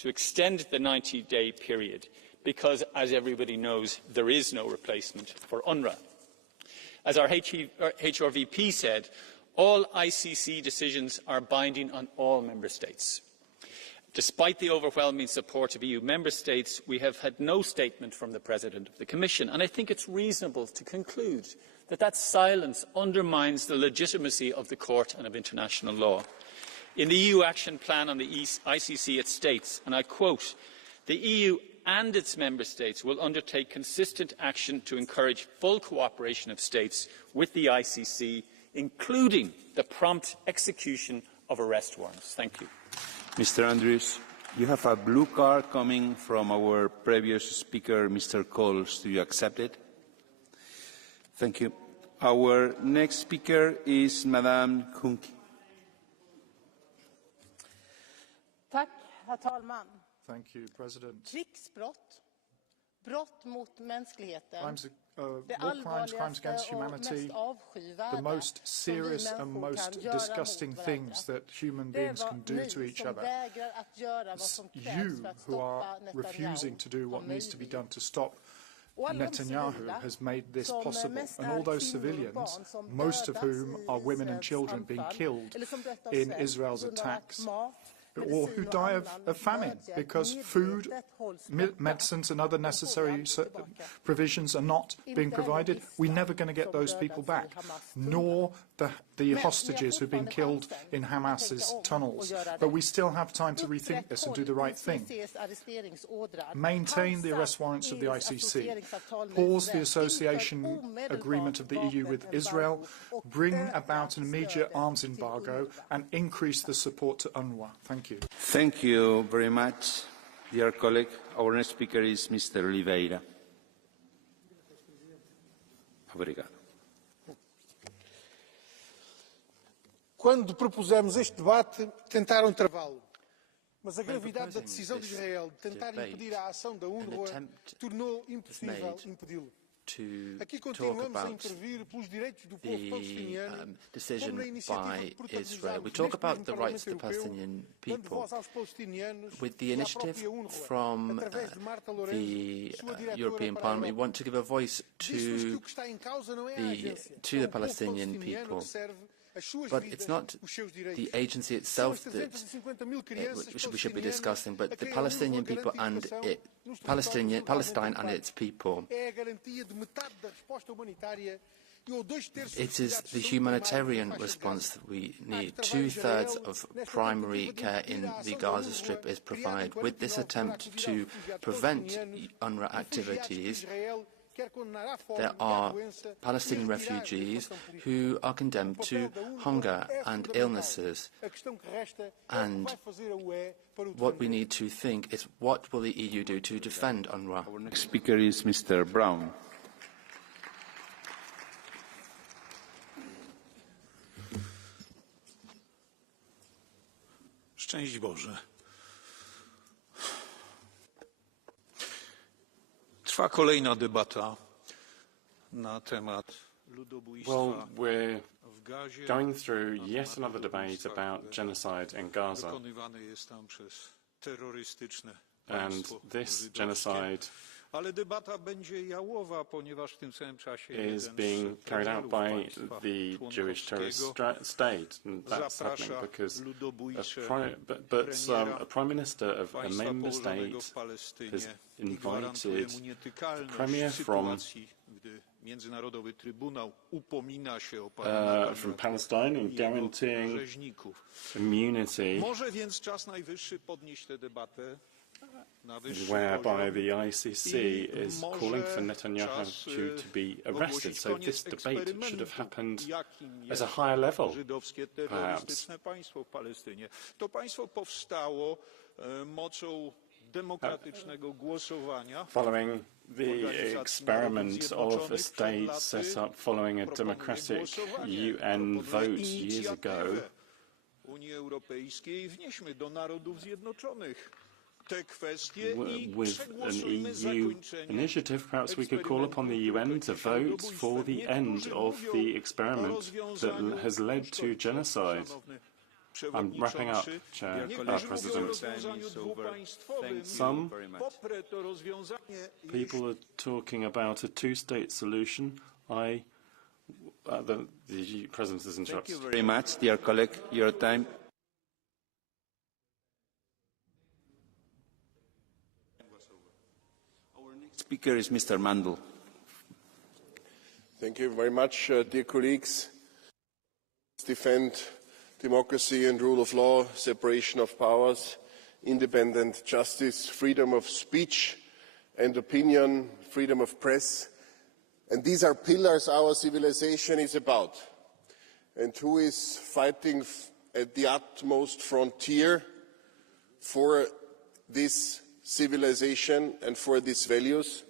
to extend the 90-day period because, as everybody knows, there is no replacement for UNRWA. As our HRVP said, all ICC decisions are binding on all Member States. Despite the overwhelming support of EU Member States, we have had no statement from the President of the Commission, and I think it's reasonable to conclude that that silence undermines the legitimacy of the Court and of international law. In the EU Action Plan on the ICC, it states, and I quote, "The EU and its Member States will undertake consistent action to encourage full cooperation of states with the ICC, including the prompt execution of arrest warrants." Thank you. Mr. Andrews, you have a blue card coming from our previous speaker, Mr. Coles. Do you accept it? Thank you. Our next speaker is Madame Kunki. Tack, herr talman. Thank you, President. Krigsbrott, brott mot mänskligheten, war crimes against humanity, the most serious and most disgusting things that human beings can do to each other. It's you who are refusing to do what needs to be done to stop Netanyahu has made this possible, and all those civilians, most of whom are women and children being killed in Israel's attacks, or who die of famine because food, medicines and other necessary provisions are not being provided. We're never going to get those people back, nor the hostages who've been killed in Hamas's tunnels. But we still have time to rethink this and do the right thing. Maintain the arrest warrants of the ICC, pause the association agreement of the EU with Israel, bring about an immediate arms embargo and increase the support to UNRWA. Thank you. Thank you very much, dear colleague. Our next speaker is Mr. Oliveira. Obrigado. Quando propusemos este debate, tentaram travá-lo. Mas a gravidade da decisão de Israel de tentar impedir a ação da UNRWA tornou impossível impedi-lo. Aqui continuamos a intervir pelos direitos do povo palestiniano, como na iniciativa por todos os anos, We talk about the rights of the Palestinian people. With the initiative from the European Parliament, we want to give a voice to the Palestinian people. But it's not the agency itself that we should be discussing, but the Palestinian people and Palestine and its people. It is the humanitarian response that we need. 2/3 of primary care in the Gaza Strip is provided. With this attempt to prevent UNRWA activities, there are Palestinian refugees who are condemned to hunger and illnesses. And what we need to think is, what will the EU do to defend UNRWA? Our next speaker is Mr. Brown. Szczęść Boże. Trwa kolejna debata na temat ludobójstwa w Gazie. Going through yet another debate about genocide in Gaza. Wykonywane jest tam przez terrorystyczne And this genocide Ale debata będzie jałowa, ponieważ w tym samym czasie is being carried out by the Jewish terrorist state, and that's happening because a prime minister of a member state has invited the premier from Palestine and guaranteeing immunity, whereby the ICC is calling for Netanyahu to be arrested. So this debate should have happened at a higher level, perhaps. To państwo powstało mocą demokratycznego głosowania. Following the experiment of a state set up following a democratic UN vote years ago, Unii Europejskiej wnieśmy do Narodów Zjednoczonych with an EU initiative, perhaps we could call upon the UN to vote for the end of the experiment that has led to genocide. I'm wrapping up, Chair, President. Some people are talking about a two-state solution. The President is interrupted. Thank you very much, dear colleague. Your time. Our next speaker is Mr. Mandel. Thank you very much, dear colleagues. Defend democracy and rule of law, separation of powers, independent justice, freedom of speech and opinion, freedom of press. And these are pillars our civilization is about. And who is fighting at the utmost frontier for this civilization and for these values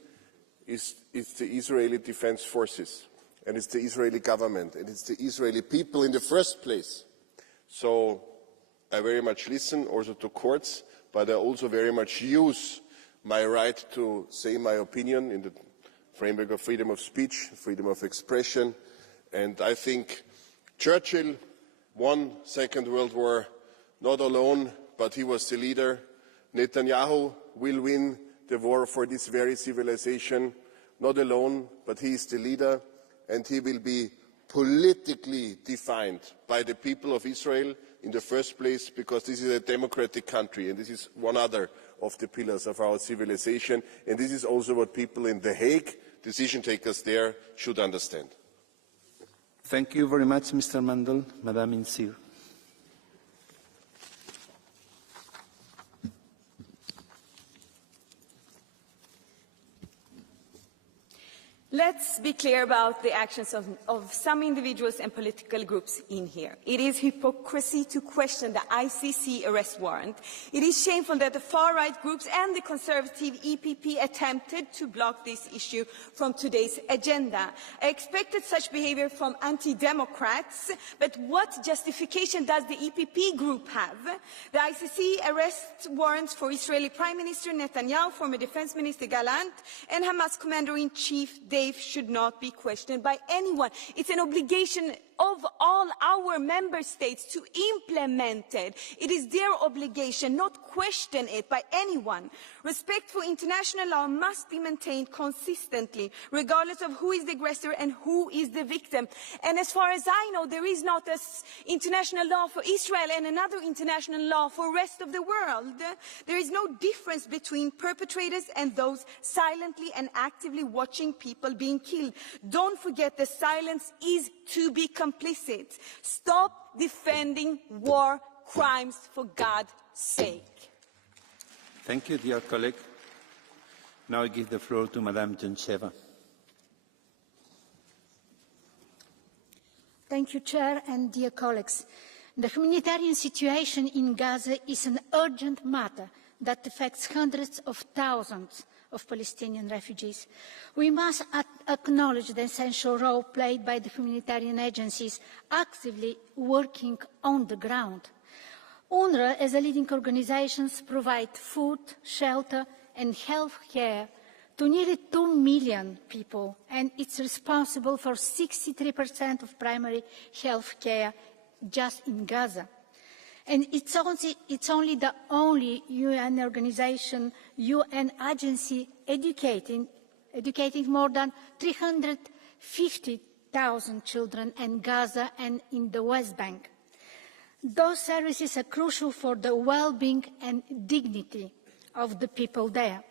is the Israeli Defense Forces. And it's the Israeli government, and it's the Israeli people in the first place. So I very much listen also to courts, but I also very much use my right to say my opinion in the framework of freedom of speech, freedom of expression. And I think Churchill won the Second World War not alone, but he was the leader. Netanyahu will win the war for this very civilization, not alone, but he is the leader, and he will be politically defined by the people of Israel in the first place, because this is a democratic country, and this is one other of the pillars of our civilization, and this is also what people in The Hague, decision takers there, should understand. Thank you very much, Mr. Mandel. Madame Insir. Let's be clear about the actions of some individuals and political groups in here. It is hypocrisy to question the ICC arrest warrant. It is shameful that the far-right groups and the conservative EPP attempted to block this issue from today's agenda. I expected such behavior from anti-democrats, but what justification does the EPP group have? The ICC arrest warrants for Israeli Prime Minister Netanyahu, former Defense Minister Gallant, and Hamas Commander-in-Chief should not be questioned by anyone. It's an obligation of all our member states to implement it. It is their obligation, not question it by anyone. Respect for international law must be maintained consistently, regardless of who is the aggressor and who is the victim. And as far as I know, there is not an international law for Israel and another international law for the rest of the world. There is no difference between perpetrators and those silently and actively watching people being killed. Don't forget that silence is to be complicit. Stop defending war crimes for God's sake. Thank you, dear colleague. Now I give the floor to Madame Gencheva. Thank you, Chair, and dear colleagues. The humanitarian situation in Gaza is an urgent matter that affects hundreds of thousands of Palestinian refugees. We must acknowledge the essential role played by the humanitarian agencies actively working on the ground. UNRWA, as a leading organisation, provides food, shelter and health care to nearly 2 million people, and it's responsible for 63% of primary health care just in Gaza. And it's only the only UN organization, UN agency educating more than 350,000 children in Gaza and in the West Bank. Those services are crucial for the well-being and dignity of the people there.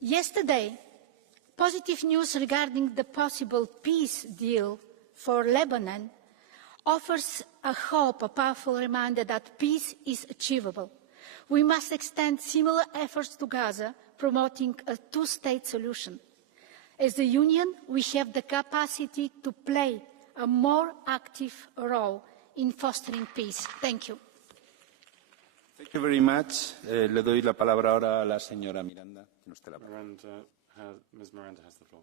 Yesterday, positive news regarding the possible peace deal for Lebanon offers a hope, a powerful reminder that peace is achievable. We must extend similar efforts to Gaza, promoting a two-state solution. As the Union, we have the capacity to play a more active role in fostering peace. Thank you. Thank you very much. Le doy la palabra ahora a la señora Miranda. Ms. Miranda has the floor.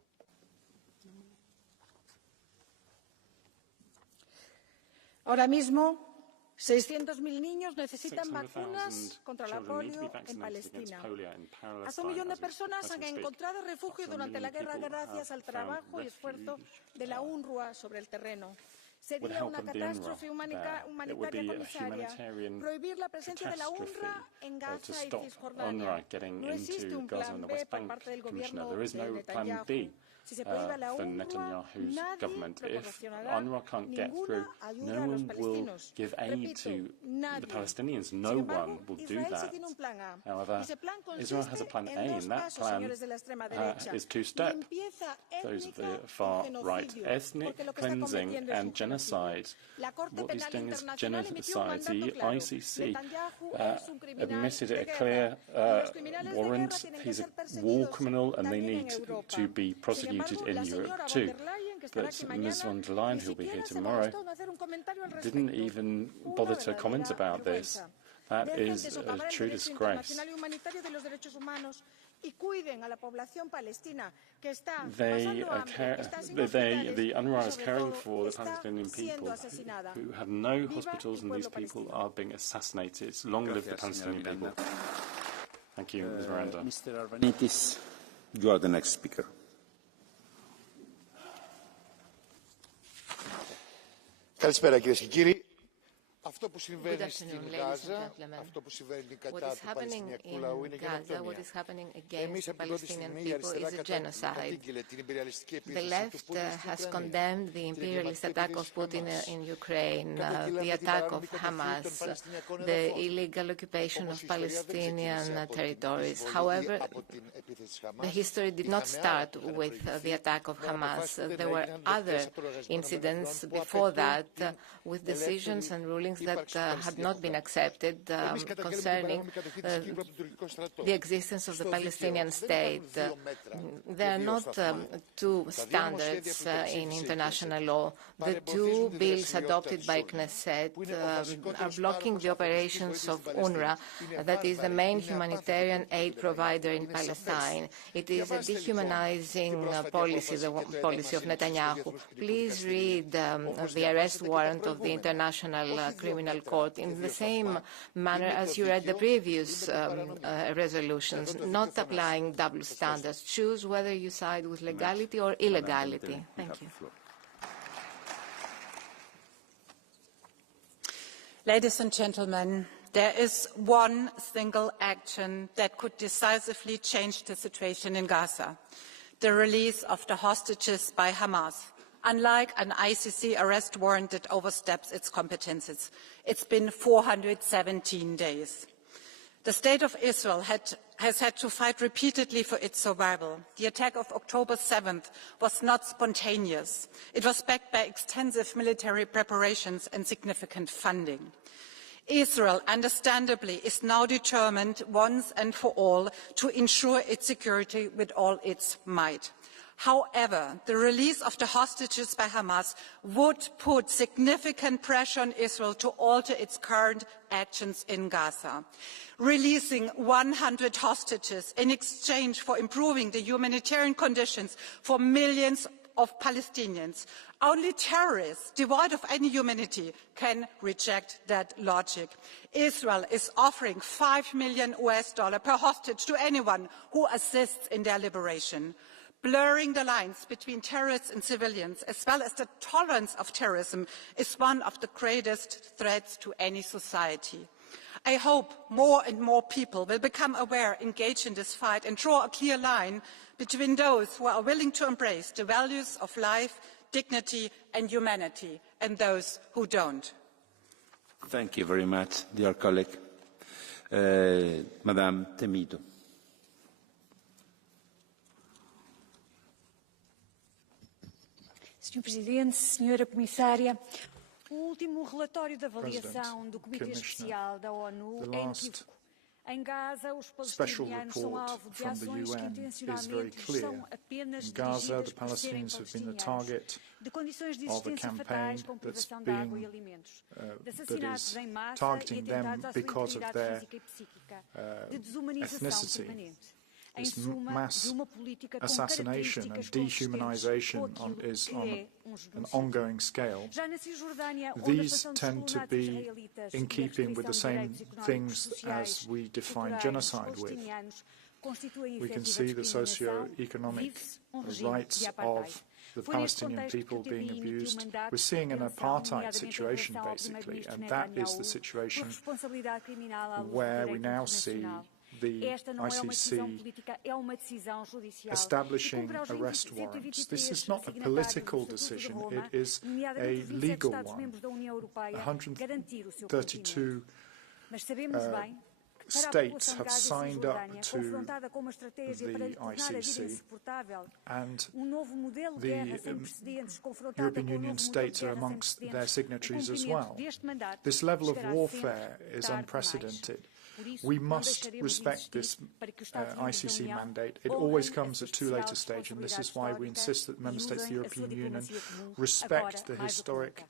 Ahora mismo, 600.000 niños necesitan vacunas contra la polio en Palestina. Hasta 1 millón de personas han encontrado refugio durante la guerra gracias al trabajo y esfuerzo de la UNRWA sobre el terreno. with the help of the UNRWA, it would be a humanitarian catastrophe to stop UNRWA getting into Gaza and the West Bank, Commissioner. There is no plan B for Netanyahu's government. If UNRWA can't get through, no one will give aid to the Palestinians. No one will do that. However, Israel has a plan A, and that plan is two-step. Those of the far-right, ethnic cleansing and genocide. What he's doing is genocide. The ICC admitted a clear warrant. He's a war criminal, and they need to be prosecuted in Europe too. But Ms. von der Leyen, who will be here tomorrow, didn't even bother to comment about this. That is a true disgrace. The UNRWA is caring for the Palestinian people who have no hospitals, and these people are being assassinated. Long live the Palestinian people. Thank you, Ms. Miranda. Mr. Arvanitis, you are the next speaker. Καλησπέρα κυρίες και κύριοι. Αυτό που συμβαίνει στην Γάζα, αυτό που συμβαίνει κατά του Παλαιστινιακού λαού είναι γενοκτονία. Εμείς από την πρώτη στιγμή η αριστερά κατήγγειλε την υπεριαλιστική επίθεση του Πούτιν has condemned the imperialist attack of Putin in Ukraine, the attack of Hamas, the illegal occupation of Palestinian territories. However, the history did not start with the attack of Hamas. There were other incidents before that with decisions and rulings that had not been accepted concerning the existence of the Palestinian state. There are not two standards in international law. The two bills adopted by Knesset are blocking the operations of UNRWA, that is the main humanitarian aid provider in Palestine. It is a dehumanizing policy, the policy of Netanyahu. Please read the arrest warrant of the International Criminal Court in the same manner as you read the previous resolutions, not applying double standards. Choose whether you side with legality or illegality. Thank you. Ladies and gentlemen, there is one single action that could decisively change the situation in Gaza: the release of the hostages by Hamas. Unlike an ICC arrest warrant that oversteps its competences, it's been 417 days. The state of Israel has had to fight repeatedly for its survival. The attack of October 7th was not spontaneous. It was backed by extensive military preparations and significant funding. Israel, understandably, is now determined once and for all to ensure its security with all its might. However, the release of the hostages by Hamas would put significant pressure on Israel to alter its current actions in Gaza. Releasing 100 hostages in exchange for improving the humanitarian conditions for millions of Palestinians. Only terrorists devoid of any humanity can reject that logic. Israel is offering $5 million per hostage to anyone who assists in their liberation. Blurring the lines between terrorists and civilians, as well as the tolerance of terrorism, is one of the greatest threats to any society. I hope more and more people will become aware, engage in this fight, and draw a clear line between those who are willing to embrace the values of life, dignity and humanity, and those who don't. Thank you very much, dear colleague. Madame Temido. Sr. Presidente, Sra. Comissária, o último relatório de avaliação do Comitê Especial da ONU é inequívoco. Em Gaza, os palestinianos são alvo de ações que intencionalmente são apenas dirigidas por serem palestinianos, de condições de existência fatais com privação de água e alimentos, de assassinatos em massa e atentados à sua integridade física e psíquica, de desumanização permanente. This mass assassination and dehumanization is on an ongoing scale. These tend to be in keeping with the same things as we define genocide with. We can see the socio-economic rights of the Palestinian people being abused. We're seeing an apartheid situation, basically, and that is the situation where we now see the ICC establishing arrest warrants. This is not a political decision, it is a legal one. 132 states have signed up to the ICC, and the European Union states are amongst their signatories as well. This level of warfare is unprecedented. We must respect this ICC mandate. It always comes at too late a stage, and this is why we insist that Member States of the European Union respect the historic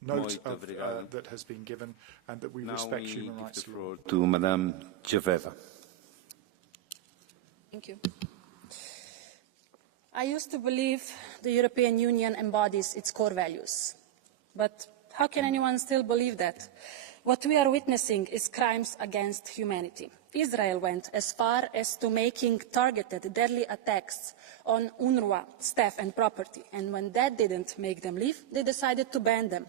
note that has been given, and that we respect human rights law. To Madame Jeveva. Thank you. I used to believe the European Union embodies its core values. But how can anyone still believe that? What we are witnessing is crimes against humanity. Israel went as far as to making targeted deadly attacks on UNRWA staff and property, and when that didn't make them leave, they decided to ban them.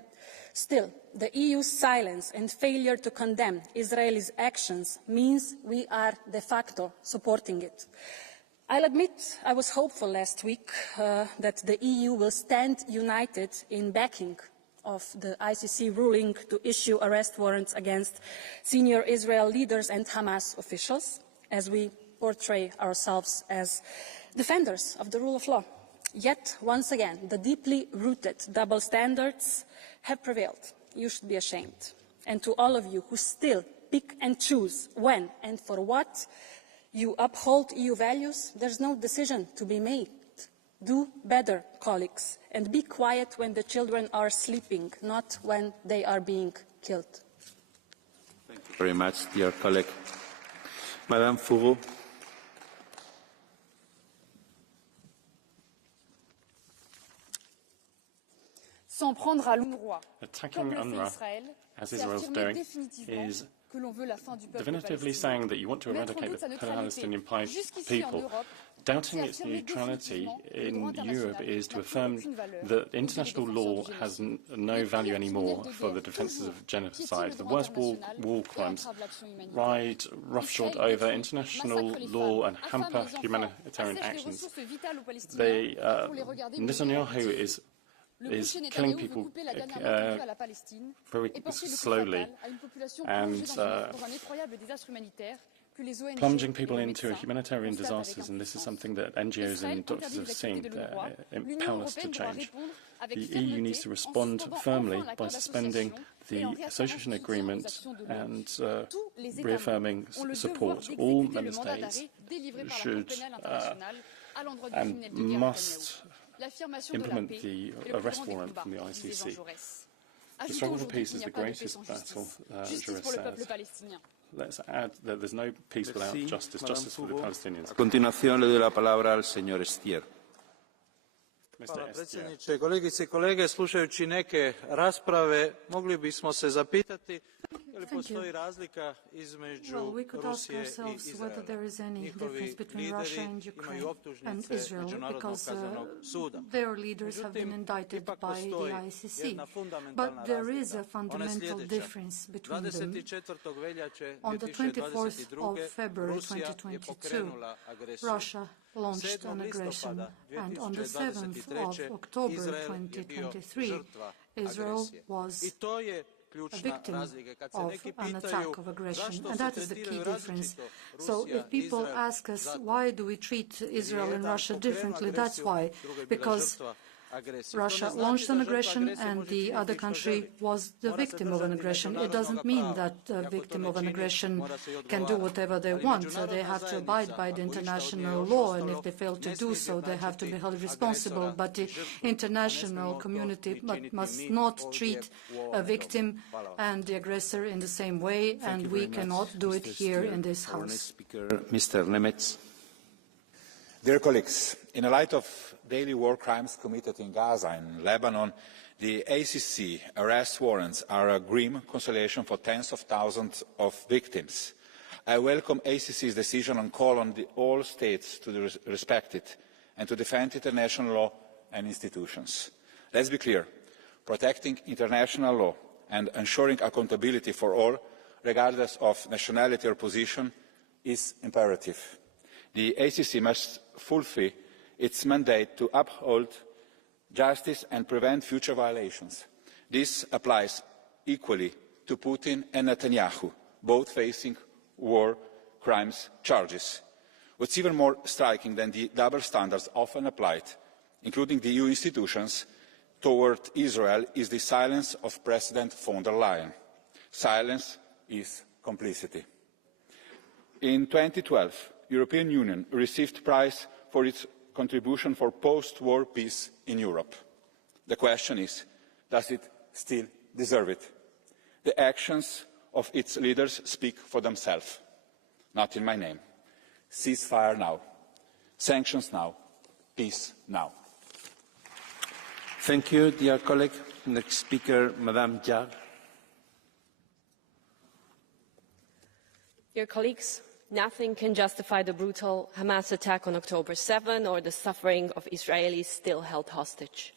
Still, the EU's silence and failure to condemn Israel's actions means we are de facto supporting it. I'll admit I was hopeful last week that the EU will stand united in backing of the ICC ruling to issue arrest warrants against senior Israel leaders and Hamas officials, as we portray ourselves as defenders of the rule of law. Yet, once again, the deeply rooted double standards have prevailed. You should be ashamed. And to all of you who still pick and choose when and for what you uphold EU values, there's no decision to be made. Do better, colleagues, and be quiet when the children are sleeping, not when they are being killed. Thank you very much, dear colleague. Madame Fourreau. S'en prendre à l'UNRWA, attacking UNRWA, as Israel's doing, is definitively saying that you want to eradicate the Palestinian people. Doubting its neutrality in Europe is to affirm that international law has no value anymore for the defences of genocide. The worst war crimes ride roughshod over international law and hamper humanitarian actions. Netanyahu is killing people very slowly and plunging people into humanitarian disasters, and this is something that NGOs and doctors have seen powerless to change. The EU needs to respond firmly by suspending the association agreement and reaffirming support. All member states should and must implement the arrest warrant from the ICC. The struggle for peace is the greatest battle, Juris says. Let's add that there's no peace without justice, justice for the Palestinians. A continuación le doy la palabra al señor Stier. Hvala predsjedniče, kolegice i kolege, slušajući neke rasprave mogli bismo se zapitati je li postoji razlika između Rusije i Izraela. Njihovi lideri imaju optužnice Međunarodnog kaznenog suda. Međutim, ipak postoji jedna fundamentalna razlika. Ona je sljedeća. 24. veljače 2022. Rusija je pokrenula agresiju. Launched an aggression, and on the 7th of October 2023, Israel was a victim of an attack of aggression, and that is the key difference. So if people ask us why do we treat Israel and Russia differently, that's why, because Russia launched an aggression and the other country was the victim of an aggression. It doesn't mean that the victim of an aggression can do whatever they want. So they have to abide by the international law, and if they fail to do so, they have to be held responsible. But the international community must not treat a victim and the aggressor in the same way, and we cannot do it here in this House. Mr. Nemetz. Dear colleagues, in the light of daily war crimes committed in Gaza and Lebanon, the ACC arrest warrants are a grim consolation for tens of thousands of victims. I welcome ACC's decision and call on all states to respect it and to defend international law and institutions. Let's be clear, protecting international law and ensuring accountability for all, regardless of nationality or position, is imperative. The ACC must fulfil its mandate to uphold justice and prevent future violations. This applies equally to Putin and Netanyahu, both facing war crimes charges. What's even more striking than the double standards often applied, including the EU institutions, toward Israel is the silence of President von der Leyen. Silence is complicity. In 2012, the European Union received prize for its contribution for post-war peace in Europe. The question is, does it still deserve it? The actions of its leaders speak for themselves. Not in my name. Ceasefire now. Sanctions now. Peace now. Thank you, dear colleague. Next speaker, Madame Jarre. Dear colleagues, nothing can justify the brutal Hamas attack on October 7 or the suffering of Israelis still held hostage.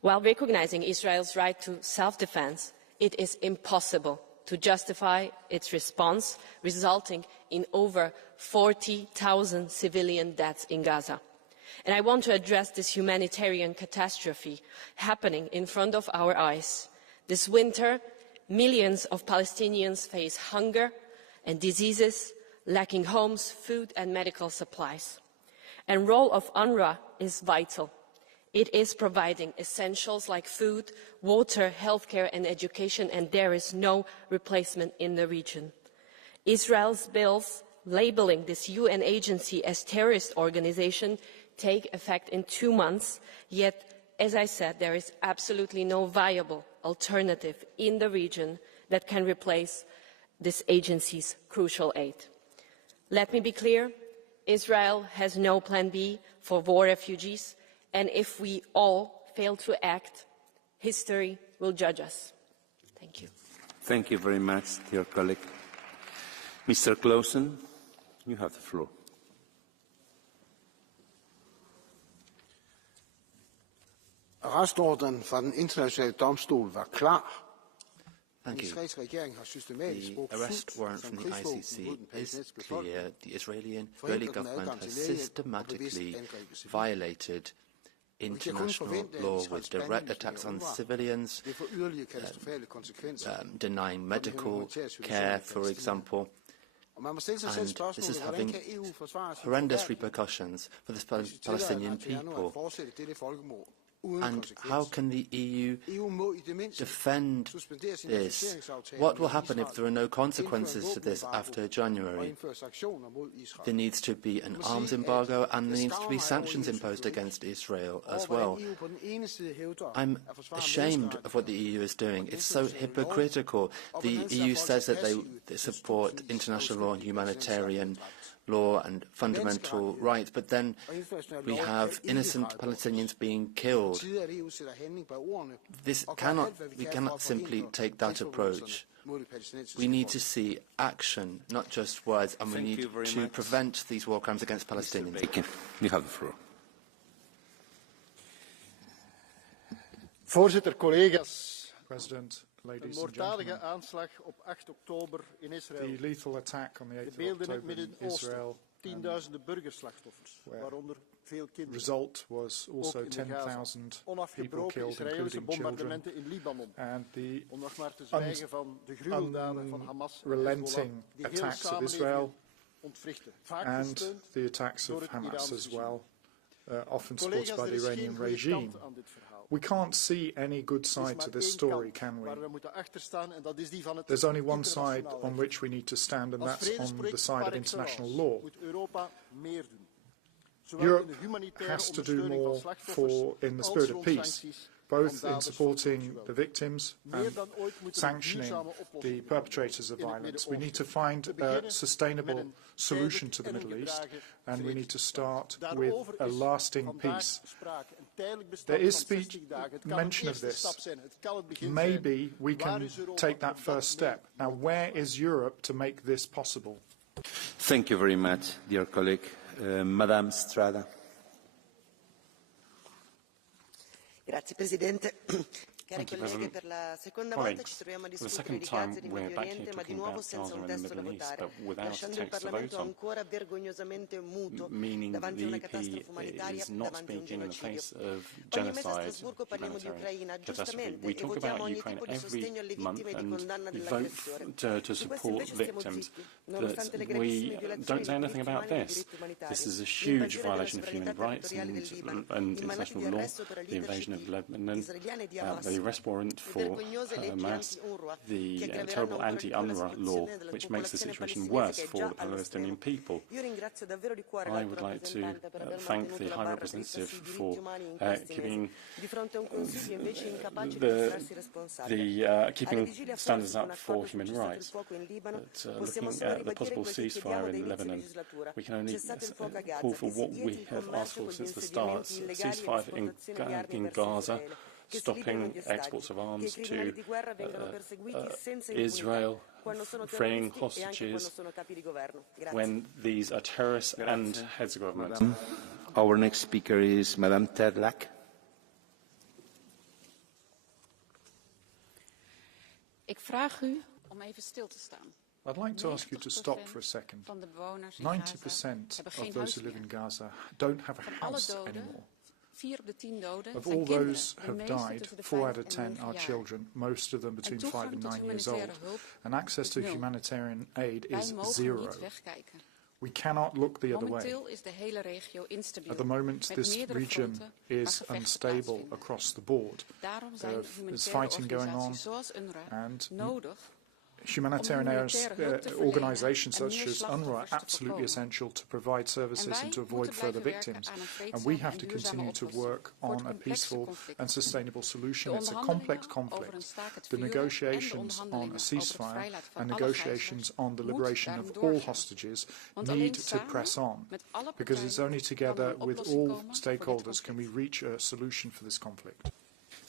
While recognizing Israel's right to self-defense, it is impossible to justify its response, resulting in over 40,000 civilian deaths in Gaza. And I want to address this humanitarian catastrophe happening in front of our eyes. This winter, millions of Palestinians face hunger and diseases, lacking homes, food and medical supplies. And the role of UNRWA is vital. It is providing essentials like food, water, healthcare and education, and there is no replacement in the region. Israel's bills labeling this UN agency as terrorist organization take effect in 2 months, yet, as I said, there is absolutely no viable alternative in the region that can replace this agency's crucial aid. Let me be clear, Israel has no plan B for war refugees, and if we all fail to act, history will judge us. Thank you. Thank you very much, dear colleague. Mr. Clausen, you have the floor. Arrestordren fra den internationale domstol var klar. Thank you. The arrest warrant from the ICC is clear. The Israeli government has systematically violated international law with direct attacks on civilians, denying medical care, for example. And this is having horrendous repercussions for the Palestinian people. And how can the EU defend this? What will happen if there are no consequences to this after January? There needs to be an arms embargo and there needs to be sanctions imposed against Israel as well. I'm ashamed of what the EU is doing. It's so hypocritical. The EU says that they support international law and humanitarian law and fundamental rights, but then we have innocent Palestinians being killed. We cannot simply take that approach. We need to see action, not just words, and we need to prevent these war crimes against Palestinians. You have the floor. Voorzitter, collega's. President, ladies een and gentlemen. moorddadige aanslag op 8 oktober in Israël. The lethal attack on the 8th De beelden of in het October in Midden-Oosten. Israel. Tienduizenden burgerslachtoffers, waaronder veel kinderen. Result was also Ook in de Gaza. 10,000 people Onafgebroken killed, Israëlische including children. bombardementen in Libanon. And the Om nog maar te zwijgen van de gruweldaden van Hamas en unrelenting Hezbollah, die heel attacks of samenleving Israel ontwrichten. Vaak and gesteund the attacks door of het Hamas Iraanse as regime. well, often supported Collega's, by the er is Iranian geen goede regime. kant aan dit verhaal. We can't see any good Er is side maar to this één story, kant can waar we? we moeten achter staan en dat is die van het There's only one side internationaal on recht. which we need to stand, and Als that's on the vredesproject side par of international excellence law. moet Europa meer doen. Zowel in Europe de humanitaire has to do ondersteuning van more slachtoffers in the als spirit of rond peace, sancties both van in daders van supporting geweld. the victims Meer and dan ooit moeten we sanctioning duurzame the oplossingen perpetrators of in het violence. We need to Midden-Oosten. find Te a beginnen met sustainable een solution to the tijdelijk Middle East, en een gedragen and we vrede. need to start Daarover with a is lasting vandaag peace. sprake. Een tijdelijk bestand There is van speech 60 dagen. Het kan een mention of eerste this. stap zijn. Het kan het begin Maybe zijn. we Waar can is Europa take that op dat first step. Now, where is Europe to make this possible? Thank you very much, dear colleague. Madame Strada. Grazie Presidente. Thank you, President. Colleagues, for the second time we're back here talking about Gaza and the Middle East, but without a text to vote on, meaning that the EP is not speaking in the face of genocide, humanitarian catastrophe. We talk about Ukraine every month and we vote to support victims, but we don't say anything about this. This is a huge violation of human rights and international law, the invasion of Lebanon, the arrest warrant for Hamas, the terrible anti-UNRWA law, which makes the situation worse for the Palestinian people. I would like to thank the High Representative for keeping keeping standards up for human rights. But looking at the possible ceasefire in Lebanon, we can only call for what we have asked for since the start: ceasefire in Gaza, stopping exports of arms to Israel, freeing hostages when these are terrorists and heads of government. Our next speaker is Madame Terlac. Ik vraag u om even stil te staan. I'd like to ask you to stop for a second. 90% of those who live in Gaza don't have a house anymore. Of all those who have died, 4 out of 10 are children, most of them between 5 and 9 years old, and access to humanitarian aid is 0. We cannot look the other way. At the moment, this region is unstable across the board. There's fighting going on, and humanitarian organisations such as UNRWA are absolutely essential to provide services and to avoid further victims. And we have to continue to work on a peaceful and sustainable solution. It's a complex conflict. The negotiations on a ceasefire and negotiations on the liberation of all hostages need to press on, because it's only together with all stakeholders can we reach a solution for this conflict.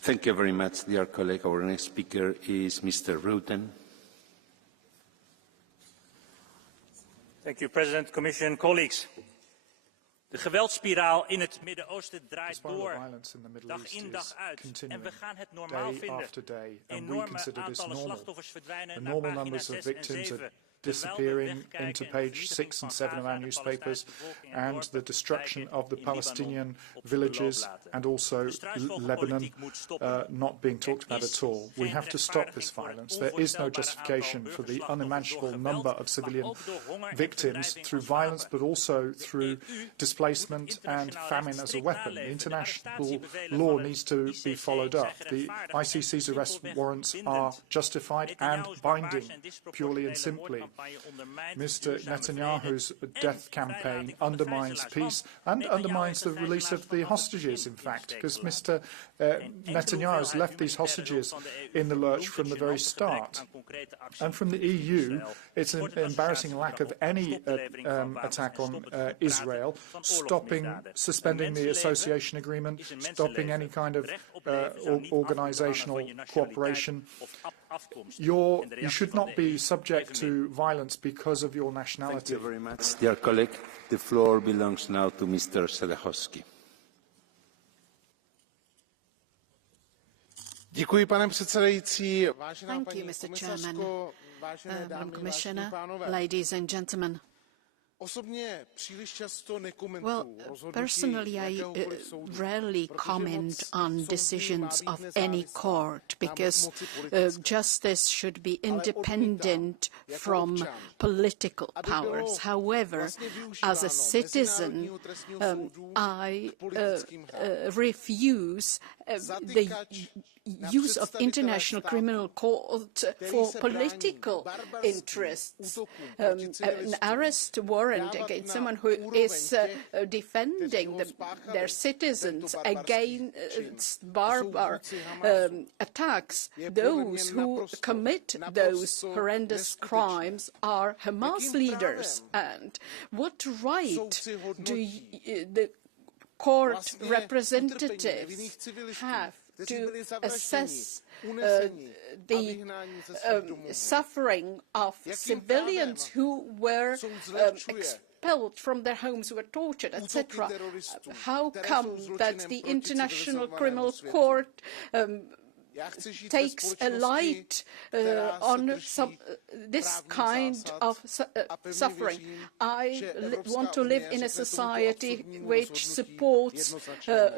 Thank you very much, dear colleague. Our next speaker is Mr. Rutten. Thank you, President, Commission, colleagues. De geweldsspiraal in het Midden-Oosten draait door, dag in dag uit. En we gaan het normaal vinden. Enorme aantallen slachtoffers verdwijnen naar pagina 6 en 7. Disappearing into page 6 and 7 of our newspapers, and the destruction of the Palestinian villages and also Lebanon not being talked about at all. We have to stop this violence. There is no justification for the unimaginable number of civilian victims through violence, but also through displacement and famine as a weapon. The international law needs to be followed up. The ICC's arrest warrants are justified and binding, purely and simply. Mr. Netanyahu's death campaign undermines peace and undermines the release of the hostages, in fact, because Mr. Netanyahu has left these hostages in the lurch from the very start. And from the EU, it's an embarrassing lack of any attack on Israel, suspending the association agreement, stopping any kind of organizational cooperation. You should not be subject to violence because of your nationality. Thank you very much, dear colleague. The floor belongs now to Mr. Sedechowski. Děkuji, pane předsedající. Thank you, Mr. Chairman, Madam Commissioner, ladies and gentlemen. Well, personally, I rarely comment on decisions of any court because justice should be independent from political powers. However, as a citizen, I refuse the use of International Criminal Court for political interests. An arrest warrant against someone who is defending their citizens against barbar attacks. Those who commit those horrendous crimes are Hamas leaders. And what right do the court representatives have to assess the suffering of civilians who were expelled from their homes, who were tortured, etc. How come that the International Criminal Court takes a light on this kind of suffering? I want to live in a society which supports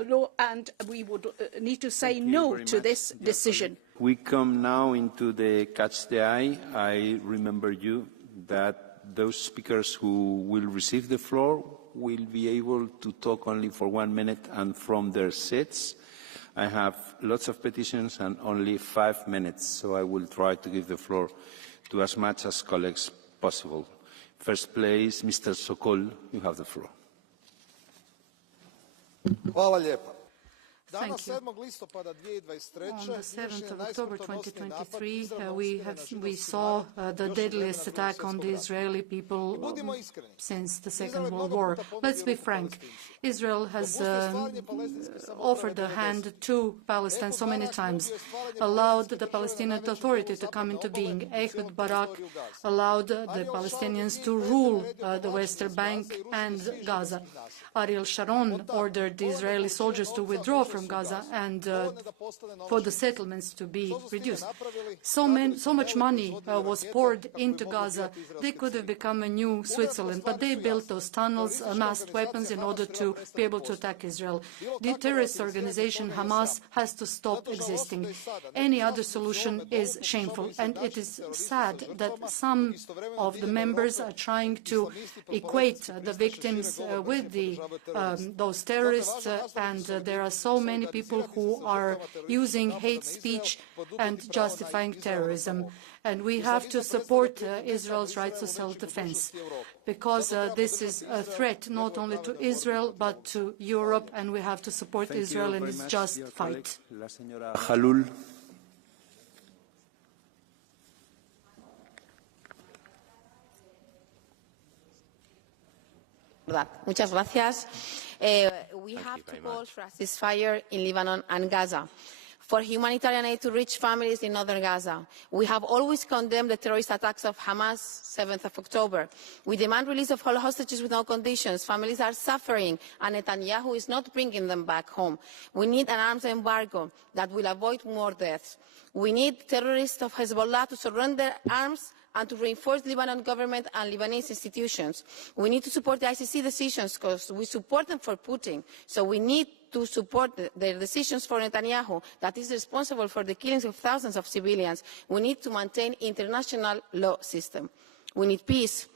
law, and we would need to say no to this decision. We come now into the Catch the Eye. I remember you that those speakers who will receive the floor will be able to talk only for 1 minute and from their seats. I have lots of petitions and only 5 minutes, so I will try to give the floor to as much as colleagues possible. First place, Mr. Sokol, you have the floor. Hvala lijepa. Thank you. On the 7th of October 2023, we saw the deadliest attack on the Israeli people since the Second World War. Let's be frank. Israel has offered a hand to Palestine so many times, allowed the Palestinian Authority to come into being. Ehud Barak allowed the Palestinians to rule the Western Bank and Gaza. Ariel Sharon ordered the Israeli soldiers to withdraw from Gaza and for the settlements to be reduced. So much money was poured into Gaza. They could have become a new Switzerland, but they built those tunnels, amassed weapons in order to be able to attack Israel. The terrorist organization Hamas has to stop existing. Any other solution is shameful, and it is sad that some of the members are trying to equate the victims with those terrorists, and there are so many people who are using hate speech and justifying terrorism. And we have to support Israel's right to self-defense, because this is a threat not only to Israel but to Europe, and we have to support Israel in its just fight. Muchas gracias. We have to call for a ceasefire in Lebanon and Gaza, for humanitarian aid to reach families in northern Gaza. We have always condemned the terrorist attacks of Hamas, 7th of October. We demand release of all hostages with no conditions. Families are suffering, and Netanyahu is not bringing them back home. We need an arms embargo that will avoid more deaths. We need terrorists of Hezbollah to surrender arms and to reinforce the Lebanon government and Lebanese institutions. We need to support the ICC decisions because we support them for Putin. So we need to support their decisions for Netanyahu, that is responsible for the killings of thousands of civilians. We need to maintain international law system. We need peace.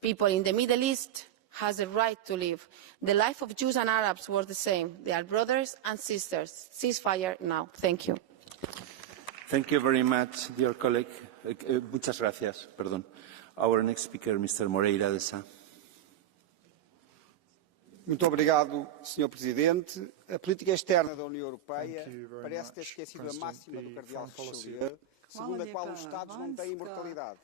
People in the Middle East has a right to live. The life of Jews and Arabs were the same. They are brothers and sisters. Ceasefire now. Thank you. Thank you very much, dear colleague. Muchas gracias. Perdón. Our next speaker, Mr. Moreira de Sá. Muito obrigado, Sr. Presidente. A política externa da União Europeia parece ter esquecido a máxima do cardeal Richelieu, segundo a qual os Estados não têm imortalidade.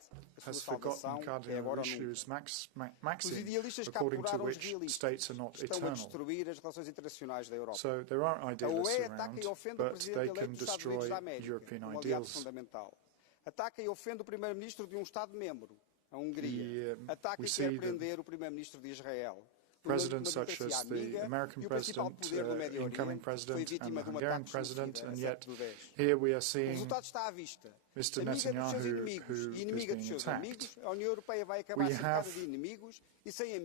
A sua salvação é agora ou nunca. Os idealistas capturaram os realistas. Estão a destruir as relações internacionais da Europa. A UE ataca e ofende o Presidente eleito dos Estados Unidos da América, um aliado fundamental. Ataca e ofende o Primeiro-Ministro de um Estado-membro, a Hungria. Ataca e quer prender o Primeiro-Ministro de Israel. Presidents such as the American president, incoming president, and the Hungarian president, and yet here we are seeing Mr. Netanyahu, who is being attacked. We have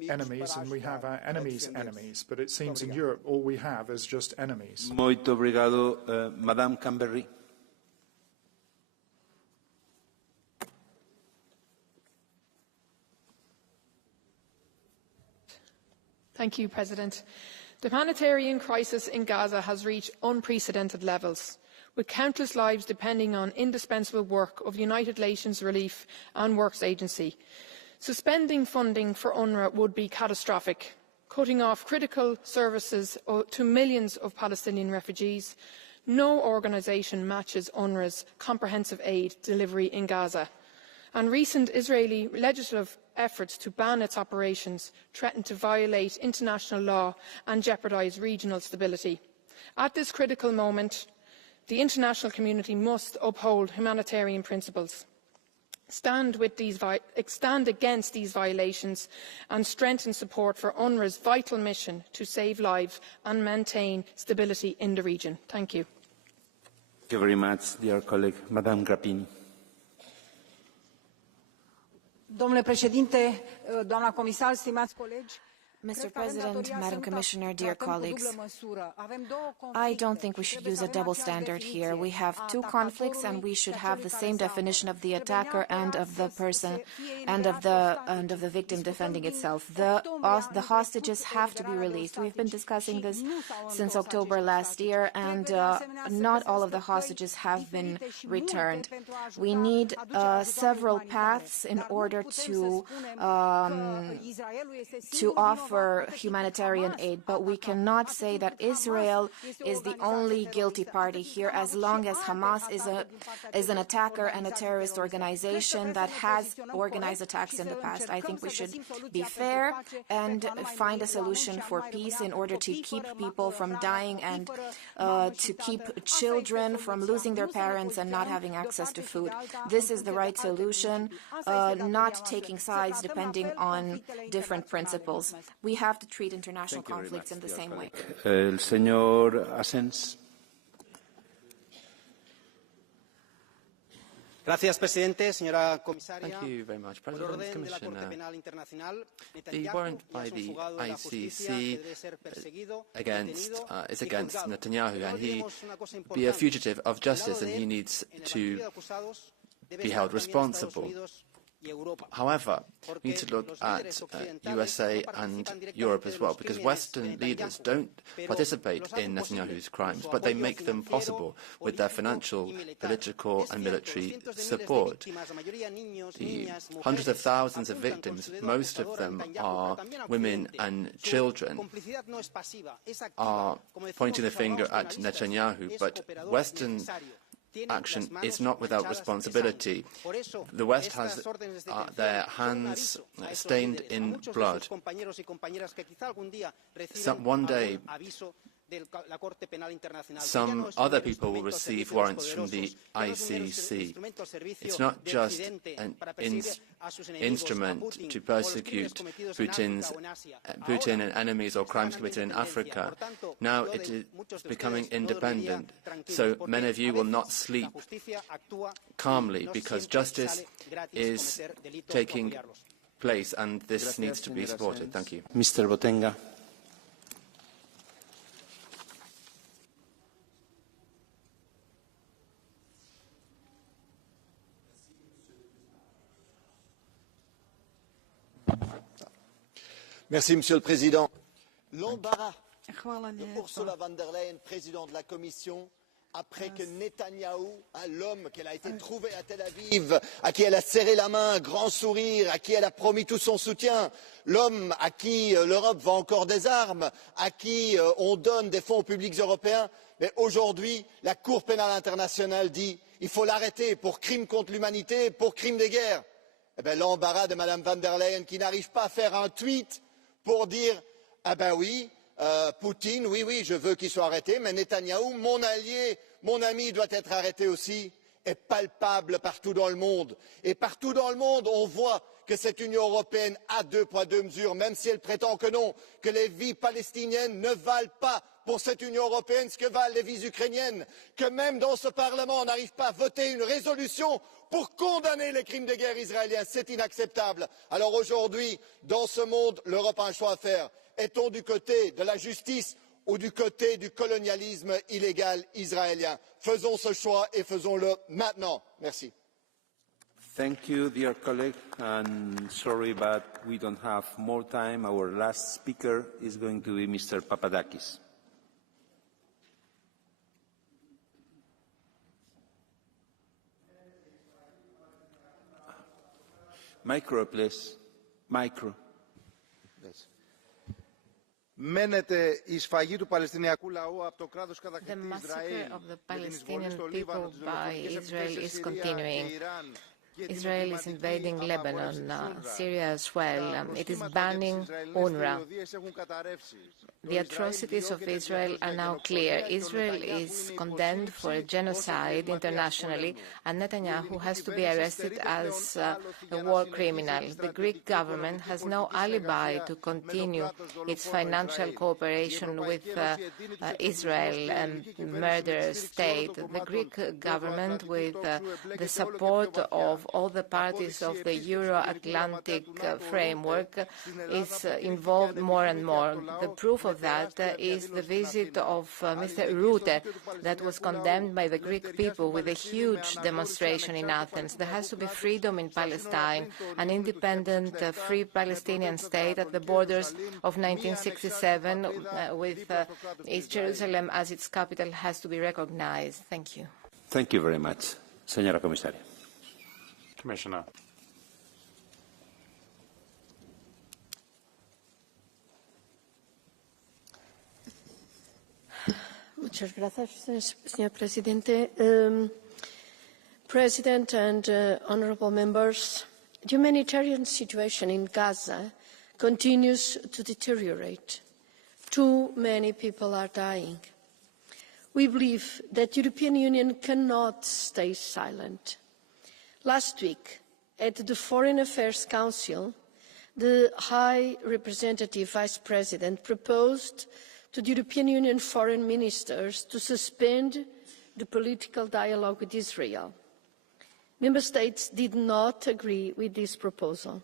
enemies and we have our enemies' enemies, but it seems in Europe all we have is just enemies. Muito obrigado, Madame Camberry. Thank you, President. The humanitarian crisis in Gaza has reached unprecedented levels, with countless lives depending on indispensable work of the United Nations Relief and Works Agency. Suspending funding for UNRWA would be catastrophic, cutting off critical services to millions of Palestinian refugees. No organisation matches UNRWA's comprehensive aid delivery in Gaza, and recent Israeli legislative efforts to ban its operations threaten to violate international law and jeopardise regional stability. At this critical moment, The international community must uphold humanitarian principles, stand against these violations and strengthen support for UNRWA's vital mission to save lives and maintain stability in the region. Thank you. Thank you very much, dear colleague. Madame Grappini. Domnule președinte, doamna comisar, stimați colegi, Mr. President, Madam Commissioner, dear colleagues, I don't think we should use a double standard here. We have two conflicts and we should have the same definition of the attacker and of the person and of the victim defending itself. The hostages have to be released. We've been discussing this since October last year, and not all of the hostages have been returned. We need several paths in order to offer humanitarian aid, but we cannot say that Israel is the only guilty party here, as long as Hamas is an attacker and a terrorist organization that has organized attacks in the past. I think we should be fair and find a solution for peace in order to keep people from dying and to keep children from losing their parents and not having access to food. This is the right solution, not taking sides depending on different principles. We have to treat international conflicts in the same way. El señor Asens. Gracias, presidente, señora comisaria. Thank you very much, President, Commissioner. The warrant by the ICC is against Netanyahu, and he be a fugitive of justice, and he needs to be held responsible. However, we need to look at USA and Europe as well, because Western leaders don't participate in Netanyahu's crimes, but they make them possible with their financial, political and military support. The hundreds of thousands of victims, most of them are women and children, are pointing the finger at Netanyahu, but Western action is not without responsibility. The West has their hands stained in blood. One day, some other people will receive warrants from the ICC. It's not just an instrument to persecute Putin and enemies or crimes committed in Africa. Now it is becoming independent. So many of you will not sleep calmly because justice is taking place and this needs to be supported. Thank you. Mr. Botenga. Merci, Monsieur le Président. L'embarras de Ursula von der Leyen, présidente de la Commission, après que Netanyahou, l'homme qu'elle a été trouvé à Tel Aviv, à qui elle a serré la main, grand sourire, à qui elle a promis tout son soutien, l'homme à qui l'Europe vend encore des armes, à qui on donne des fonds publics européens, mais aujourd'hui, la Cour pénale internationale dit qu'il faut l'arrêter pour crimes contre l'humanité, pour crimes de guerre. Eh bien, l'embarras de Mme von der Leyen qui n'arrive pas à faire un tweet pour dire « Ah ben oui, Poutine, oui, je veux qu'il soit arrêté, mais Netanyahou, mon allié, mon ami, doit être arrêté aussi », est palpable partout dans le monde. Et partout dans le monde, on voit que cette Union européenne a deux poids, deux mesures, même si elle prétend que non, que les vies palestiniennes ne valent pas pour cette Union européenne ce que valent les vies ukrainiennes, que même dans ce Parlement, on n'arrive pas à voter une résolution pour condamner les crimes de guerre israéliens. C'est inacceptable. Alors aujourd'hui, dans ce monde, l'Europe a un choix à faire. Est-on du côté de la justice ou du côté du colonialisme illégal israélien? Faisons ce choix et faisons-le maintenant. Merci. Thank you, dear colleague, and sorry, but we don't have more time. Our last speaker is going to be Mr. Papadakis. Micro, please. Micro. Μένεται η σφαγή του Παλαιστινιακού λαού από το κράτος κατακτητή The massacre Ισραήλ of the Palestinian people by Israel is continuing. Israel is invading Lebanon, Syria as well. It is banning UNRWA. The atrocities of Israel are now clear. Israel is condemned for a genocide internationally, and Netanyahu has to be arrested as a war criminal. The Greek government has no alibi to continue its financial cooperation with Israel and murderous state. The Greek government, with the support of all the parties of the Euro-Atlantic framework, is involved more and more. The proof of that is the visit of Mr. Rutte that was condemned by the Greek people with a huge demonstration in Athens. There has to be freedom in Palestine, an independent, free Palestinian state at the borders of 1967 with East Jerusalem as its capital has to be recognized. Thank you. Thank you very much. Señora Comisaria. Commissioner. Muchas gracias, señor presidente. President and honourable members, the humanitarian situation in Gaza continues to deteriorate. Too many people are dying. We believe that the European Union cannot stay silent. Last week, at the Foreign Affairs Council, the High Representative Vice President proposed to the European Union foreign ministers to suspend the political dialogue with Israel. Member States did not agree with this proposal.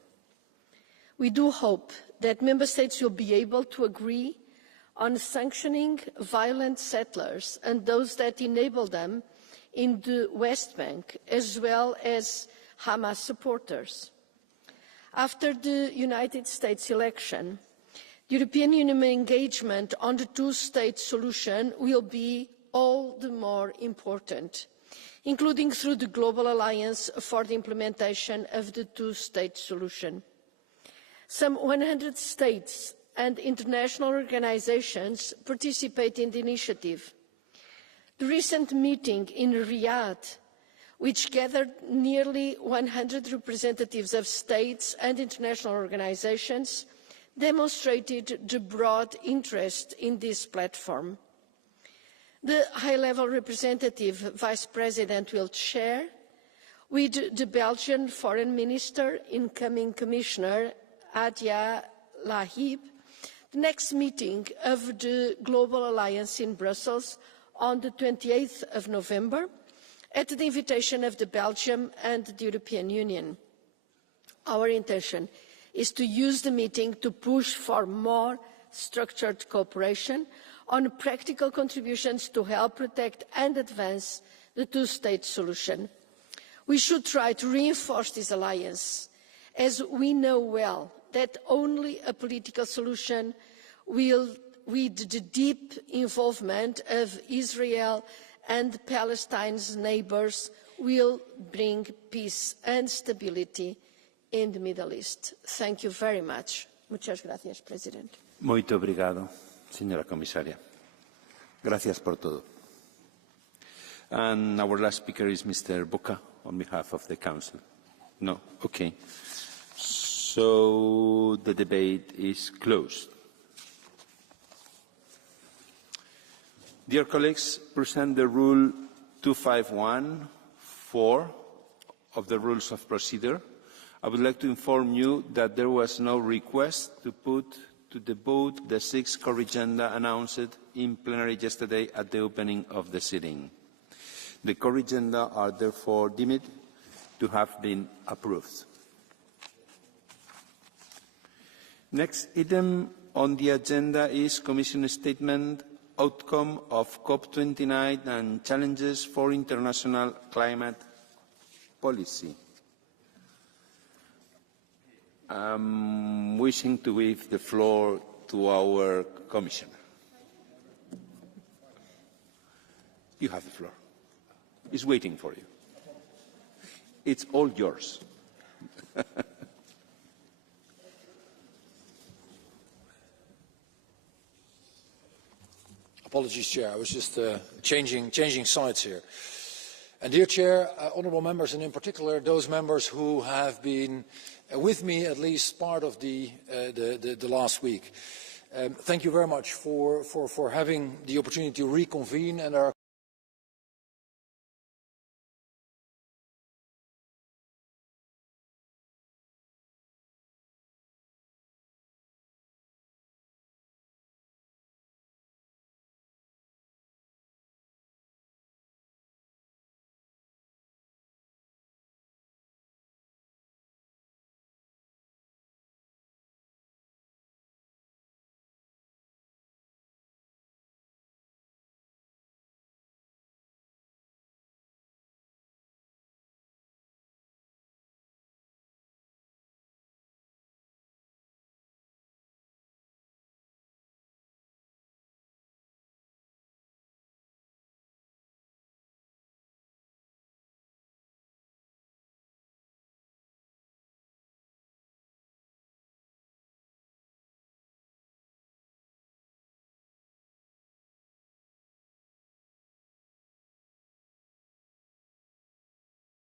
We do hope that Member States will be able to agree on sanctioning violent settlers and those that enable them in the West Bank, as well as Hamas supporters. After the United States election, European Union engagement on the two-state solution will be all the more important, including through the Global Alliance for the Implementation of the Two-State Solution. Some 100 states and international organisations participate in the initiative. The recent meeting in Riyadh, which gathered nearly 100 representatives of states and international organisations, demonstrated the broad interest in this platform. The high-level representative Vice President will chair, with the Belgian Foreign Minister, incoming Commissioner Adia Lahib, the next meeting of the Global Alliance in Brussels on the 28th of November, at the invitation of the Belgium and the European Union. Our intention is to use the meeting to push for more structured cooperation on practical contributions to help protect and advance the two-state solution. We should try to reinforce this alliance, as we know well that only a political solution will, with the deep involvement of Israel and Palestine's neighbours, will bring peace and stability in the Middle East. Thank you very much. Muchas gracias, President. Muito obrigado, señora comisaria. Gracias por todo. And our last speaker is Mr. Boca on behalf of the Council. No? Okay. So the debate is closed. Dear colleagues, pursuant to Rule 251(4) of the Rules of Procedure, I would like to inform you that there was no request to put to the vote the 6 core agenda announced in plenary yesterday at the opening of the sitting. The core agenda are therefore deemed to have been approved. Next item on the agenda is Commission statement outcome of COP29 and challenges for international climate policy. I'm wishing to give the floor to our Commissioner. You have the floor. It's waiting for you. It's all yours. Apologies, Chair. I was just changing sides here. And dear Chair, honourable members, and in particular those members who have been with me at least part of the last week, thank you very much for having the opportunity to reconvene, and there are